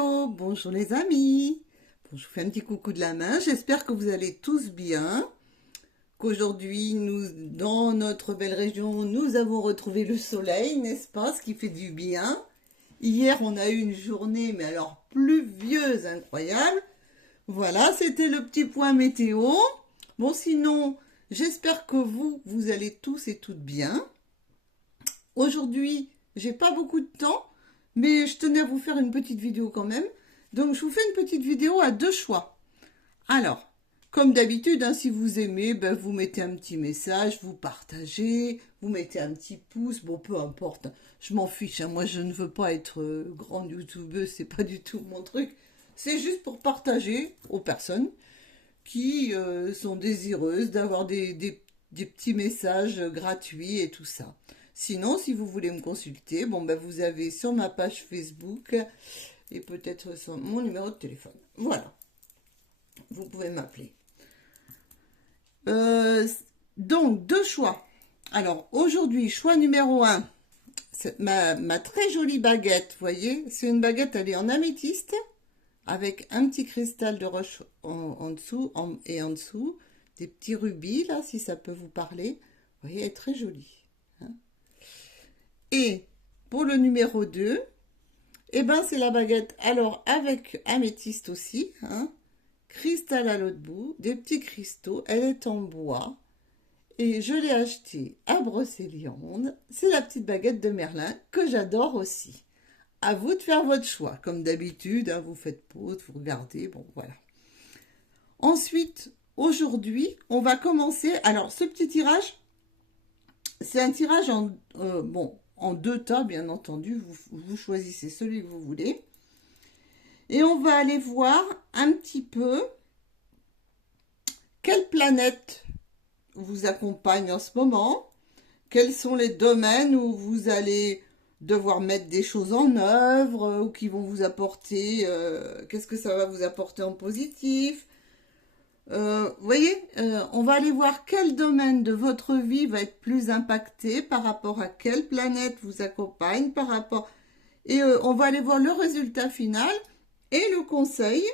Hello, bonjour les amis. Bon, je vous fais un petit coucou de la main. J'espère que vous allez tous bien. Qu'aujourd'hui, dans notre belle région, nous avons retrouvé le soleil, n'est-ce pas? Ce qui fait du bien. Hier, on a eu une journée, mais alors pluvieuse, incroyable. Voilà, c'était le petit point météo. Bon, sinon, j'espère que vous allez tous et toutes bien. Aujourd'hui, j'ai pas beaucoup de temps, mais je tenais à vous faire une petite vidéo quand même. Donc, je vous fais une petite vidéo à deux choix. Alors, comme d'habitude, hein, si vous aimez, ben, vous mettez un petit message, vous partagez, vous mettez un petit pouce, bon, peu importe, je m'en fiche, hein, moi je ne veux pas être grande youtubeuse, c'est pas du tout mon truc, c'est juste pour partager aux personnes qui sont désireuses d'avoir des petits messages gratuits et tout ça. Sinon, si vous voulez me consulter, bon, ben, vous avez sur ma page Facebook et peut-être sur mon numéro de téléphone. Voilà, vous pouvez m'appeler. Donc, deux choix. Alors, aujourd'hui, choix numéro 1, ma très jolie baguette, vous voyez, c'est une baguette, elle est en améthyste, avec un petit cristal de roche en dessous, et en dessous, des petits rubis, là, si ça peut vous parler. Vous voyez, elle est très jolie. Hein. Et pour le numéro 2, eh ben, c'est la baguette, alors, avec améthyste aussi, hein, cristal à l'autre bout, des petits cristaux, elle est en bois. Et je l'ai achetée à Brocéliande. C'est la petite baguette de Merlin que j'adore aussi. À vous de faire votre choix. Comme d'habitude, hein, vous faites pause, vous regardez, bon voilà. Ensuite, aujourd'hui, on va commencer. Alors, ce petit tirage, c'est un tirage en deux tas, bien entendu. Vous choisissez celui que vous voulez. Et on va aller voir un petit peu quelle planète vous accompagne en ce moment, quels sont les domaines où vous allez devoir mettre des choses en œuvre ou qui vont vous apporter, qu'est-ce que ça va vous apporter en positif. Vous voyez, on va aller voir quel domaine de votre vie va être plus impacté par rapport à quelle planète vous accompagne, par rapport... Et on va aller voir le résultat final et le conseil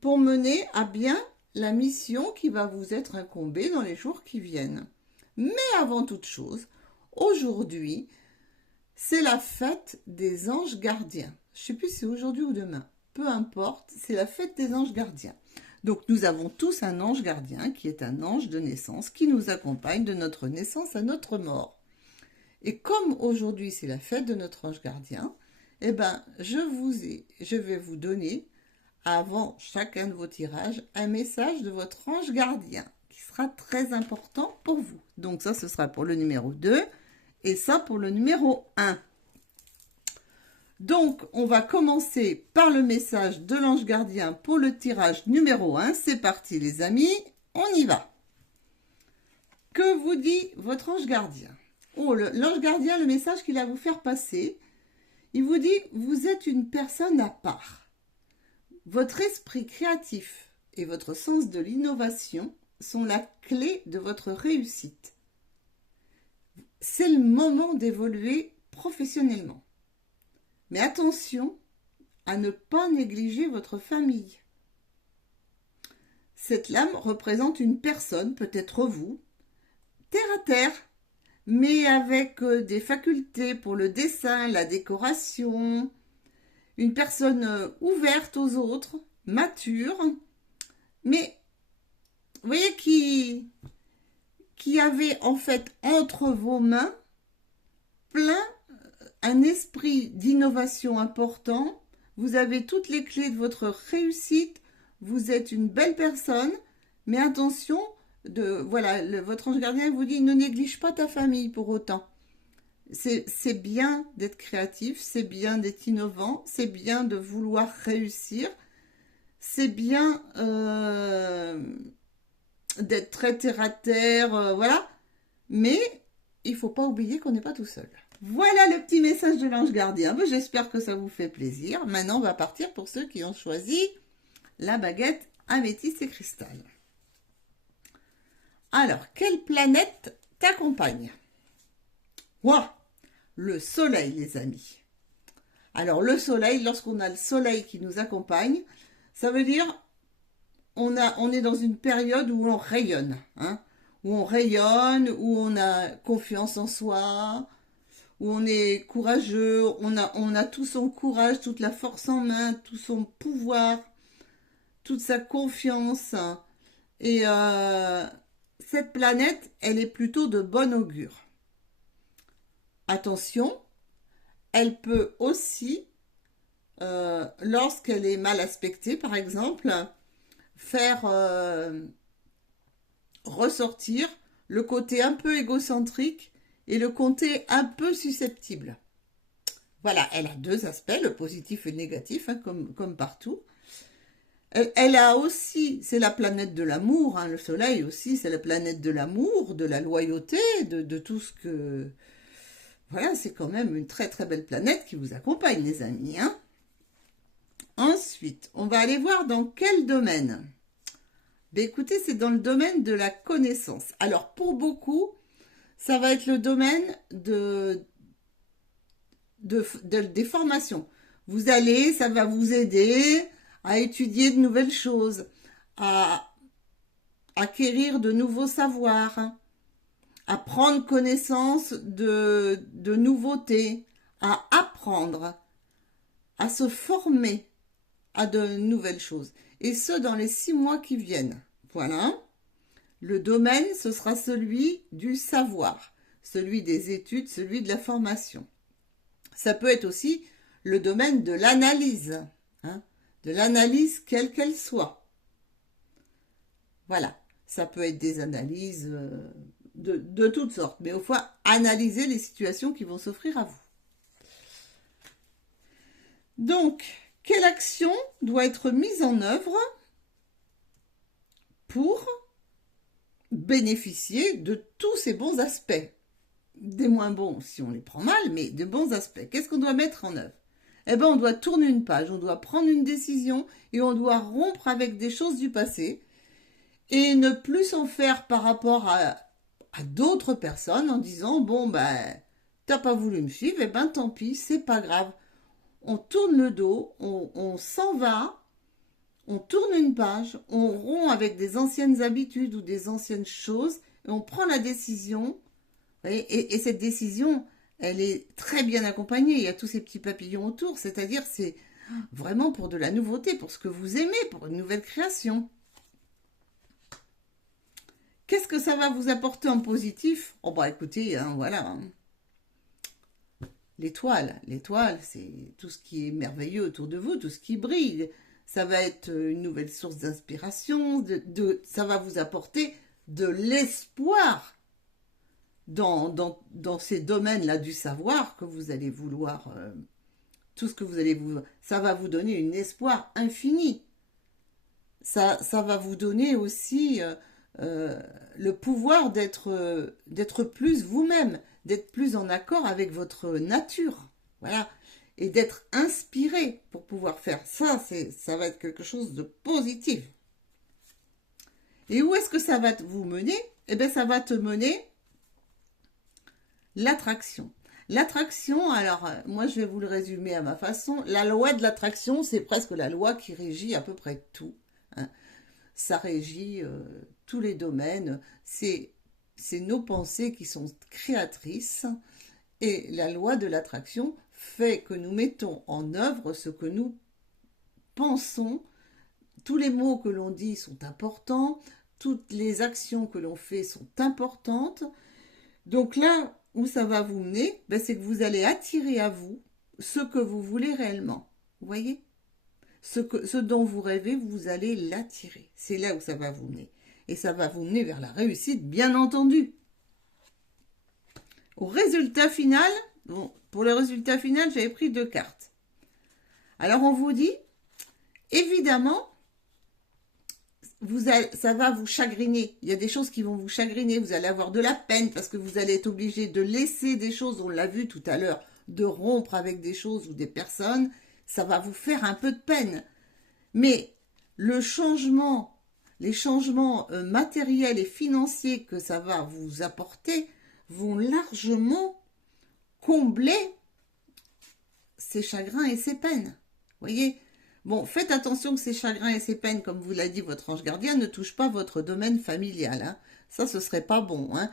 pour mener à bien la mission qui va vous être incombée dans les jours qui viennent. Mais avant toute chose, aujourd'hui, c'est la fête des anges gardiens. Je ne sais plus si c'est aujourd'hui ou demain. Peu importe, c'est la fête des anges gardiens. Donc nous avons tous un ange gardien qui est un ange de naissance qui nous accompagne de notre naissance à notre mort. Et comme aujourd'hui c'est la fête de notre ange gardien, eh ben je vais vous donner avant chacun de vos tirages un message de votre ange gardien qui sera très important pour vous. Donc ça, ce sera pour le numéro 2 et ça pour le numéro 1. Donc, on va commencer par le message de l'ange gardien pour le tirage numéro 1. C'est parti les amis, on y va. Que vous dit votre ange gardien? Oh, l'ange gardien, le message qu'il va vous faire passer, il vous dit, vous êtes une personne à part. Votre esprit créatif et votre sens de l'innovation sont la clé de votre réussite. C'est le moment d'évoluer professionnellement. Mais attention à ne pas négliger votre famille. Cette lame représente une personne, peut-être vous, terre à terre, mais avec des facultés pour le dessin, la décoration, une personne ouverte aux autres, mature, mais vous voyez qui avait en fait entre vos mains un esprit d'innovation important. Vous avez toutes les clés de votre réussite, vous êtes une belle personne, mais attention, votre ange gardien vous dit ne néglige pas ta famille pour autant. C'est bien d'être créatif, c'est bien d'être innovant, c'est bien de vouloir réussir, c'est bien d'être très terre à terre, voilà. Mais il ne faut pas oublier qu'on n'est pas tout seul. Voilà le petit message de l'ange gardien. J'espère que ça vous fait plaisir. Maintenant, on va partir pour ceux qui ont choisi la baguette améthyste et cristal. Alors, quelle planète t'accompagne? Ouah, le soleil, les amis. Alors le soleil, lorsqu'on a le soleil qui nous accompagne, ça veut dire on est dans une période où on rayonne, hein, où on rayonne, où on a confiance en soi, où on est courageux, on a tout son courage, toute la force en main, tout son pouvoir, toute sa confiance. Et cette planète, elle est plutôt de bon augure. Attention, elle peut aussi, lorsqu'elle est mal aspectée, par exemple, faire ressortir le côté un peu égocentrique et le côté un peu susceptible. Voilà, elle a deux aspects, le positif et le négatif, hein, comme partout. Elle a aussi, c'est la planète de l'amour, hein, le soleil aussi, c'est la planète de l'amour, de la loyauté, de tout ce que... Voilà, c'est quand même une très très belle planète qui vous accompagne, les amis. Hein. Ensuite, on va aller voir dans quel domaine. Ben écoutez, c'est dans le domaine de la connaissance. Alors, pour beaucoup, ça va être le domaine des formations. Vous allez, ça va vous aider à étudier de nouvelles choses, à acquérir de nouveaux savoirs, à prendre connaissance de nouveautés, à apprendre, à se former à de nouvelles choses. Et ce, dans les 6 mois qui viennent. Voilà. Le domaine, ce sera celui du savoir, celui des études, celui de la formation. Ça peut être aussi le domaine de l'analyse, hein, de l'analyse quelle qu'elle soit. Voilà, ça peut être des analyses de toutes sortes, mais au fois, analyser les situations qui vont s'offrir à vous. Donc, quelle action doit être mise en œuvre pour bénéficier de tous ces bons aspects? Des moins bons si on les prend mal, mais de bons aspects. Qu'est-ce qu'on doit mettre en œuvre? Eh bien, on doit tourner une page, on doit prendre une décision et on doit rompre avec des choses du passé et ne plus s'en faire par rapport à d'autres personnes en disant, bon, ben, t'as pas voulu me suivre, eh ben, tant pis, c'est pas grave. On tourne le dos, on s'en va, on tourne une page, on rompt avec des anciennes habitudes ou des anciennes choses et on prend la décision. Et cette décision, elle est très bien accompagnée. Il y a tous ces petits papillons autour. C'est-à-dire, c'est vraiment pour de la nouveauté, pour ce que vous aimez, pour une nouvelle création. Qu'est-ce que ça va vous apporter en positif? Oh bah écoutez, hein, voilà. Hein. L'étoile, c'est tout ce qui est merveilleux autour de vous, tout ce qui brille. Ça va être une nouvelle source d'inspiration. Ça va vous apporter de l'espoir. Dans ces domaines-là du savoir que vous allez vouloir, tout ce que vous allez vous... Ça va vous donner un espoir infini. Ça va vous donner aussi le pouvoir d'être plus vous-même, d'être plus en accord avec votre nature. Voilà. Et d'être inspiré pour pouvoir faire ça. Ça va être quelque chose de positif. Et où est-ce que ça va vous mener? Eh bien, ça va te mener... L'attraction. L'attraction, alors moi je vais vous le résumer à ma façon. La loi de l'attraction, c'est presque la loi qui régit à peu près tout. Hein. Ça régit tous les domaines. C'est nos pensées qui sont créatrices. Et la loi de l'attraction fait que nous mettons en œuvre ce que nous pensons. Tous les mots que l'on dit sont importants. Toutes les actions que l'on fait sont importantes. Donc là, où ça va vous mener, ben c'est que vous allez attirer à vous ce que vous voulez réellement. Vous voyez? Ce dont vous rêvez, vous allez l'attirer. C'est là où ça va vous mener. Et ça va vous mener vers la réussite, bien entendu. Au résultat final, bon, pour le résultat final, j'avais pris 2 cartes. Alors on vous dit, évidemment, ça va vous chagriner. Il y a des choses qui vont vous chagriner. Vous allez avoir de la peine parce que vous allez être obligé de laisser des choses, on l'a vu tout à l'heure, de rompre avec des choses ou des personnes. Ça va vous faire un peu de peine. Mais les changements matériels et financiers que ça va vous apporter vont largement combler ses chagrins et ses peines. Voyez? Bon, faites attention que ces chagrins et ces peines, comme vous l'a dit votre ange gardien, ne touchent pas votre domaine familial. Hein. Ça, ce serait pas bon. Hein.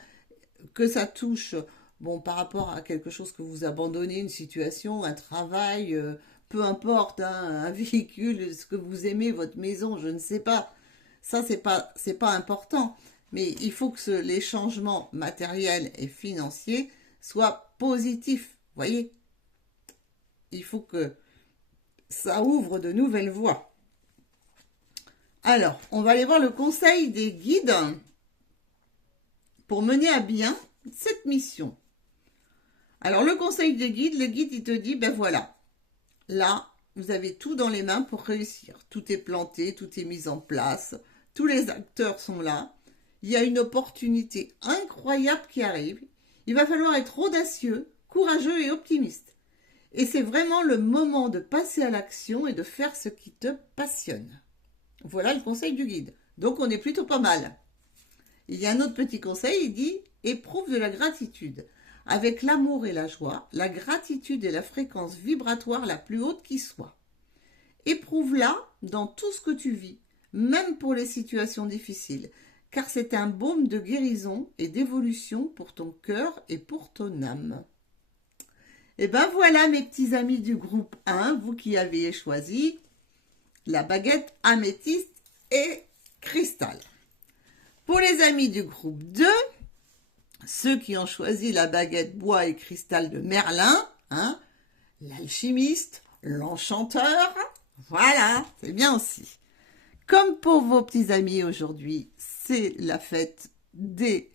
Que ça touche, bon, par rapport à quelque chose que vous abandonnez, une situation, un travail, peu importe, hein, un véhicule, ce que vous aimez, votre maison, je ne sais pas. Ça, c'est pas important. Mais il faut que les changements matériels et financiers soient positifs. Voyez? Il faut que ça ouvre de nouvelles voies. Alors, on va aller voir le conseil des guides pour mener à bien cette mission. Alors, le conseil des guides, le guide, il te dit, ben voilà, là, vous avez tout dans les mains pour réussir. Tout est planté, tout est mis en place, tous les acteurs sont là. Il y a une opportunité incroyable qui arrive. Il va falloir être audacieux, courageux et optimiste. Et c'est vraiment le moment de passer à l'action et de faire ce qui te passionne. Voilà le conseil du guide. Donc on est plutôt pas mal. Il y a un autre petit conseil, il dit « Éprouve de la gratitude. Avec l'amour et la joie, la gratitude est la fréquence vibratoire la plus haute qui soit. Éprouve-la dans tout ce que tu vis, même pour les situations difficiles, car c'est un baume de guérison et d'évolution pour ton cœur et pour ton âme. » Et ben voilà mes petits amis du groupe 1, vous qui avez choisi la baguette améthyste et cristal. Pour les amis du groupe 2, ceux qui ont choisi la baguette bois et cristal de Merlin, hein, l'alchimiste, l'enchanteur, voilà, c'est bien aussi. Comme pour vos petits amis aujourd'hui, c'est la fête des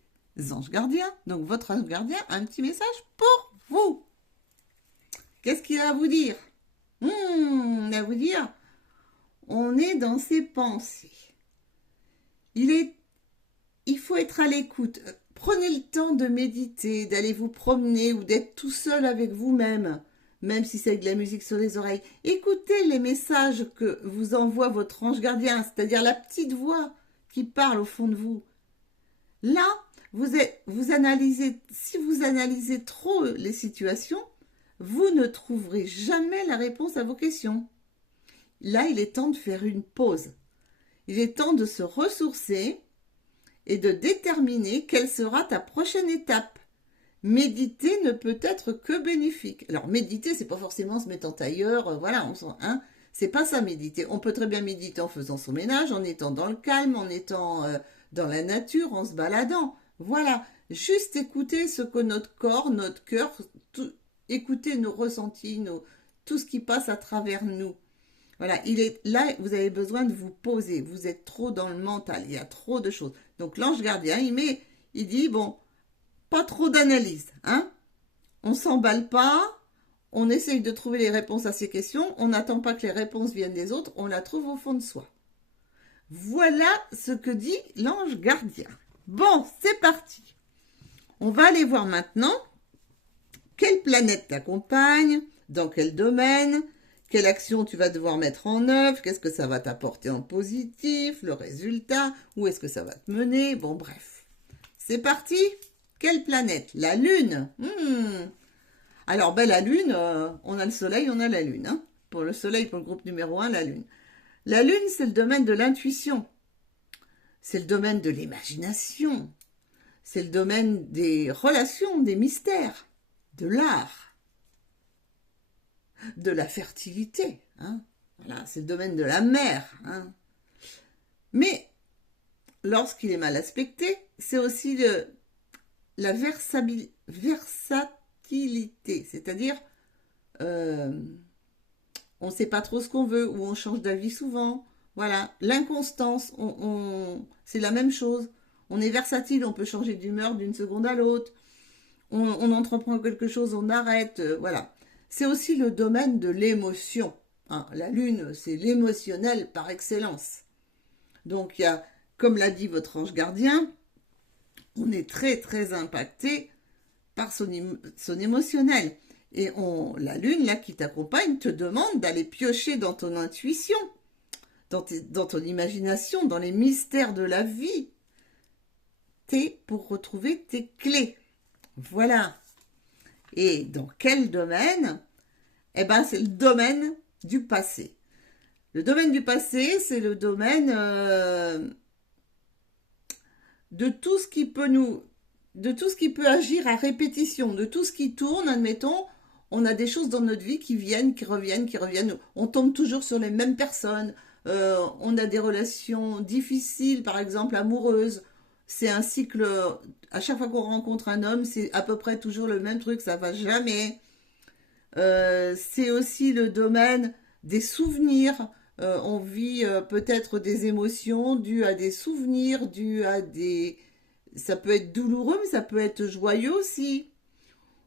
anges gardiens, donc votre ange gardien a un petit message pour vous. Qu'est-ce qu'il a à vous dire? Il a à vous dire, on est dans ses pensées. Il faut être à l'écoute. Prenez le temps de méditer, d'aller vous promener ou d'être tout seul avec vous-même, même si c'est avec de la musique sur les oreilles. Écoutez les messages que vous envoie votre ange gardien, c'est-à-dire la petite voix qui parle au fond de vous. Là, vous analysez, si vous analysez trop les situations, vous ne trouverez jamais la réponse à vos questions. Là, il est temps de faire une pause. Il est temps de se ressourcer et de déterminer quelle sera ta prochaine étape. Méditer ne peut être que bénéfique. Alors, méditer, c'est pas forcément se mettre en tailleur, voilà, c'est pas ça, méditer. On peut très bien méditer en faisant son ménage, en étant dans le calme, en étant dans la nature, en se baladant. Voilà, juste écouter ce que notre corps, notre cœur, écouter nos ressentis, tout ce qui passe à travers nous. Voilà, là, vous avez besoin de vous poser. Vous êtes trop dans le mental, il y a trop de choses. Donc l'ange gardien, il dit, bon, pas trop d'analyse, hein. On s'emballe pas, on essaye de trouver les réponses à ces questions, on n'attend pas que les réponses viennent des autres, on la trouve au fond de soi. Voilà ce que dit l'ange gardien. Bon, c'est parti. On va aller voir maintenant quelle planète t'accompagne, dans quel domaine, quelle action tu vas devoir mettre en œuvre, qu'est-ce que ça va t'apporter en positif, le résultat, où est-ce que ça va te mener, bon bref. C'est parti. Quelle planète? La Lune. Alors, ben, la Lune, on a le Soleil, on a la Lune. Hein. Pour le Soleil, pour le groupe numéro 1, la Lune. La Lune, c'est le domaine de l'intuition. C'est le domaine de l'imagination. C'est le domaine des relations, des mystères, de l'art, de la fertilité. Hein. Voilà, c'est le domaine de la mer. Hein. Mais, lorsqu'il est mal aspecté, c'est aussi la versatilité, c'est-à-dire on ne sait pas trop ce qu'on veut ou on change d'avis souvent. Voilà, l'inconstance, c'est la même chose. On est versatile, on peut changer d'humeur d'une seconde à l'autre. On entreprend quelque chose, on arrête, voilà. C'est aussi le domaine de l'émotion. Hein. La Lune, c'est l'émotionnel par excellence. Donc, il y a, comme l'a dit votre ange gardien, on est très, très impacté par son émotionnel. Et la Lune, là, qui t'accompagne, te demande d'aller piocher dans ton intuition, dans ton imagination, dans les mystères de la vie, pour retrouver tes clés. Voilà. Et dans quel domaine? Eh ben, c'est le domaine du passé. Le domaine du passé, c'est le domaine de tout ce qui peut de tout ce qui peut agir à répétition, de tout ce qui tourne, admettons, on a des choses dans notre vie qui viennent, qui reviennent, qui reviennent. On tombe toujours sur les mêmes personnes. On a des relations difficiles, par exemple amoureuses. C'est un cycle. À chaque fois qu'on rencontre un homme, c'est à peu près toujours le même truc. Ça va jamais. C'est aussi le domaine des souvenirs. On vit peut-être des émotions dues à des souvenirs, dues à des... Ça peut être douloureux, mais ça peut être joyeux aussi.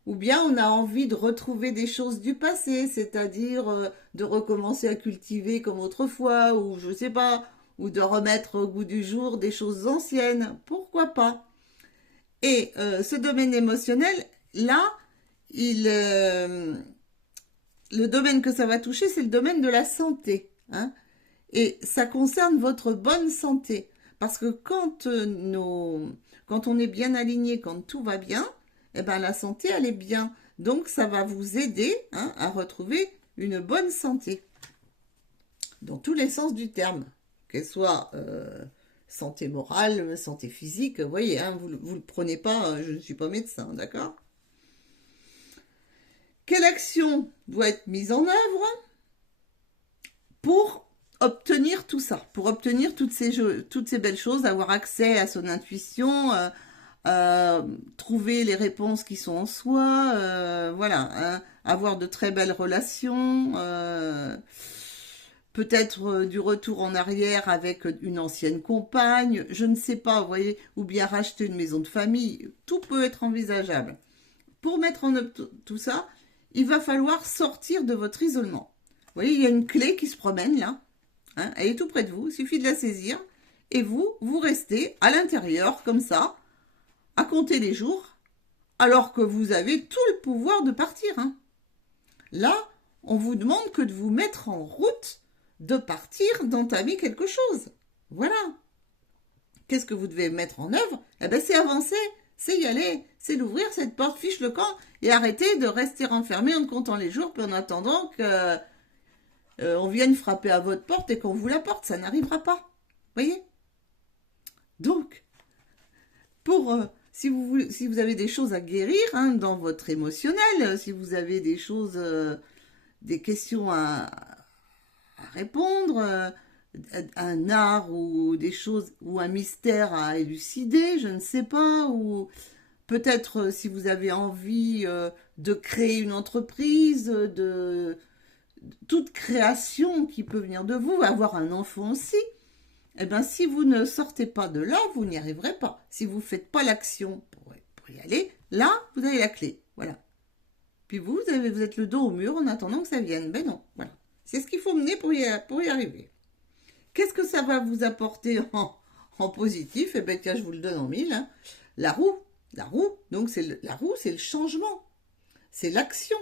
Ou bien on a envie de retrouver des choses du passé, c'est-à-dire de recommencer à cultiver comme autrefois, ou je sais pas, ou de remettre au goût du jour des choses anciennes. Pourquoi pas? Et ce domaine émotionnel, là, le domaine que ça va toucher, c'est le domaine de la santé. Hein. Et ça concerne votre bonne santé. Parce que quand on est bien aligné, quand tout va bien, eh ben la santé, elle est bien. Donc, ça va vous aider hein, à retrouver une bonne santé. Dans tous les sens du terme. Qu'elle soit santé morale, santé physique. Vous voyez, hein, vous ne le prenez pas, je ne suis pas médecin, d'accord? Quelle action doit être mise en œuvre pour obtenir tout ça, pour obtenir toutes ces belles choses, avoir accès à son intuition, trouver les réponses qui sont en soi, voilà, hein, avoir de très belles relations, peut-être du retour en arrière avec une ancienne compagne, je ne sais pas, vous voyez, ou bien racheter une maison de famille, tout peut être envisageable. Pour mettre en œuvre tout ça, il va falloir sortir de votre isolement. Vous voyez, il y a une clé qui se promène là, hein, elle est tout près de vous, il suffit de la saisir, et vous restez à l'intérieur, comme ça, à compter les jours, alors que vous avez tout le pouvoir de partir. Hein. Là, on vous demande que de vous mettre en route, de partir, d'entamer quelque chose. Voilà. Qu'est-ce que vous devez mettre en œuvre? Eh bien, c'est avancer, c'est y aller, c'est l'ouvrir, cette porte, fiche le camp, et arrêter de rester enfermé en comptant les jours, puis en attendant que on vienne frapper à votre porte et qu'on vous la porte. Ça n'arrivera pas. Voyez? Donc, si vous avez des choses à guérir hein, dans votre émotionnel, si vous avez des choses, des questions à répondre, un art ou des choses ou un mystère à élucider, je ne sais pas, ou peut-être si vous avez envie de créer une entreprise, de toute création qui peut venir de vous, avoir un enfant aussi, eh bien, si vous ne sortez pas de là, vous n'y arriverez pas. Si vous ne faites pas l'action pour y aller, là, vous avez la clé. Voilà. Puis vous êtes le dos au mur en attendant que ça vienne. Ben non, voilà. C'est ce qu'il faut mener pour y arriver. Qu'est-ce que ça va vous apporter en positif? Eh bien, tiens, je vous le donne en mille. Hein. La roue. La roue, donc la roue, c'est le changement. C'est l'action.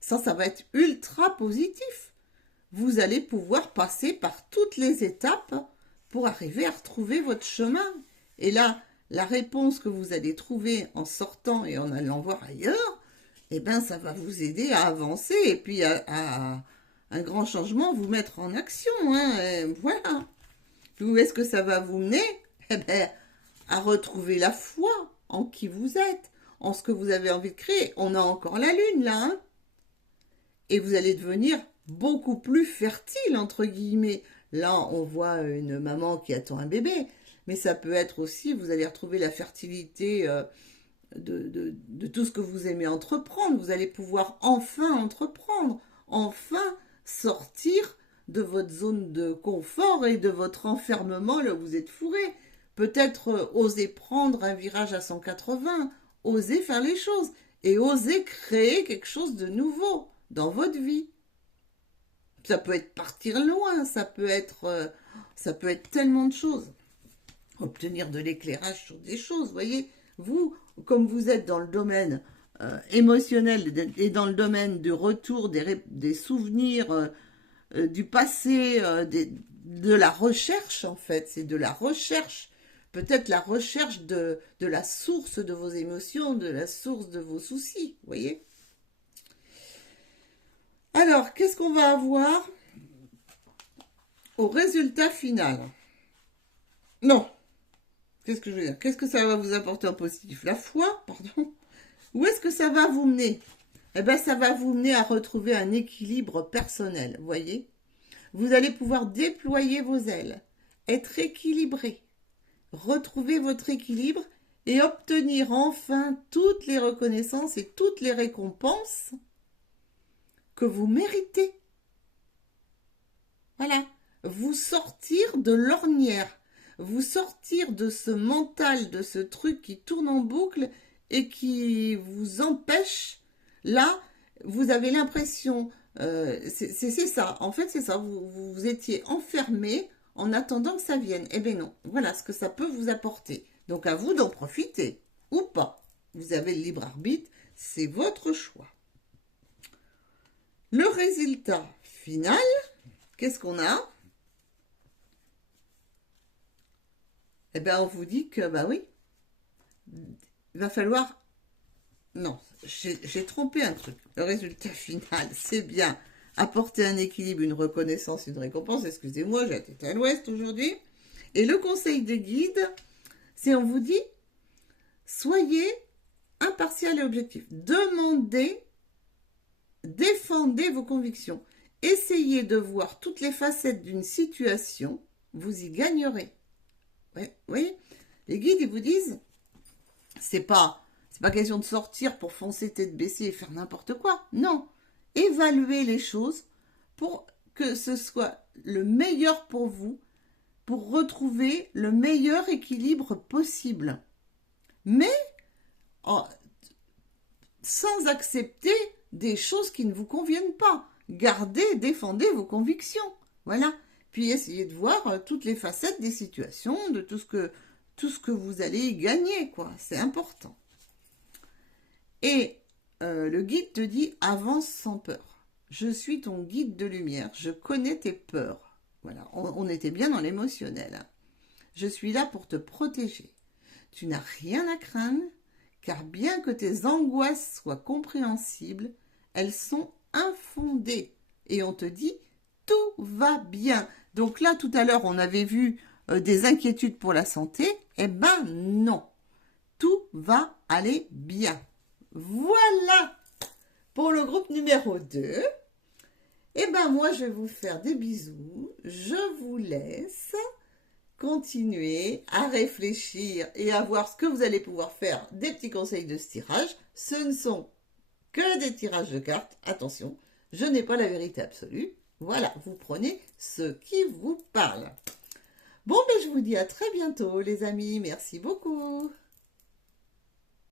Ça va être ultra positif. Vous allez pouvoir passer par toutes les étapes pour arriver à retrouver votre chemin. Et là, la réponse que vous allez trouver en sortant et en allant voir ailleurs, eh bien, ça va vous aider à avancer et puis à un grand changement, vous mettre en action. Hein, voilà. Où est-ce que ça va vous mener? Eh bien, à retrouver la foi en qui vous êtes, en ce que vous avez envie de créer. On a encore la lune, là. Hein, et vous allez devenir beaucoup plus fertile, entre guillemets. Là, on voit une maman qui attend un bébé, mais ça peut être aussi, vous allez retrouver la fertilité de tout ce que vous aimez entreprendre. Vous allez pouvoir enfin entreprendre, enfin sortir de votre zone de confort et de votre enfermement là où vous êtes fourré. Peut-être oser prendre un virage à 180, oser faire les choses et oser créer quelque chose de nouveau dans votre vie. Ça peut être partir loin, ça peut être tellement de choses. Obtenir de l'éclairage sur des choses, voyez. Vous, comme vous êtes dans le domaine émotionnel et dans le domaine du retour des souvenirs du passé, de la recherche en fait, c'est de la recherche. Peut-être la recherche de la source de vos émotions, de la source de vos soucis, voyez. Alors, qu'est-ce qu'on va avoir au résultat final? Non. Qu'est-ce que je veux dire? Qu'est-ce que ça va vous apporter en positif? La foi, pardon. Où est-ce que ça va vous mener? Eh bien, ça va vous mener à retrouver un équilibre personnel, vous voyez? Vous allez pouvoir déployer vos ailes, être équilibré, retrouver votre équilibre et obtenir enfin toutes les reconnaissances et toutes les récompenses que vous méritez. Voilà, vous sortir de l'ornière, vous sortir de ce mental, de ce truc qui tourne en boucle et qui vous empêche. Là, vous avez l'impression, c'est ça, en fait c'est ça, vous étiez enfermé en attendant que ça vienne. Eh bien non, voilà ce que ça peut vous apporter. Donc à vous d'en profiter, ou pas. Vous avez le libre arbitre, c'est votre choix. Le résultat final, qu'est-ce qu'on a? Eh bien, on vous dit que, bah oui, il va falloir... Non, j'ai trompé un truc. Le résultat final, c'est bien apporter un équilibre, une reconnaissance, une récompense. Excusez-moi, j'ai la tête à l'ouest aujourd'hui. Et le conseil des guides, c'est on vous dit, soyez impartial et objectif. Demandez, défendez vos convictions. Essayez de voir toutes les facettes d'une situation, vous y gagnerez. Oui, les guides, ils vous disent, c'est pas question de sortir pour foncer tête baissée et faire n'importe quoi. Non, évaluez les choses pour que ce soit le meilleur pour vous, pour retrouver le meilleur équilibre possible. Mais sans accepter des choses qui ne vous conviennent pas. Gardez, défendez vos convictions. Voilà. Puis essayez de voir toutes les facettes des situations, de tout ce que vous allez y gagner, quoi. C'est important. Et le guide te dit « Avance sans peur. Je suis ton guide de lumière. Je connais tes peurs. » Voilà, on était bien dans l'émotionnel. Hein. Je suis là pour te protéger. Tu n'as rien à craindre, car bien que tes angoisses soient compréhensibles, elles sont infondées. Et on te dit « Tout va bien. » Donc là, tout à l'heure, on avait vu des inquiétudes pour la santé. Eh ben non. Tout va aller bien. Voilà pour le groupe numéro 2. Et ben moi, je vais vous faire des bisous. Je vous laisse continuer à réfléchir et à voir ce que vous allez pouvoir faire des petits conseils de ce tirage. Ce ne sont que des tirages de cartes. Attention, je n'ai pas la vérité absolue. Voilà, vous prenez ce qui vous parle. Bon, ben je vous dis à très bientôt, les amis. Merci beaucoup.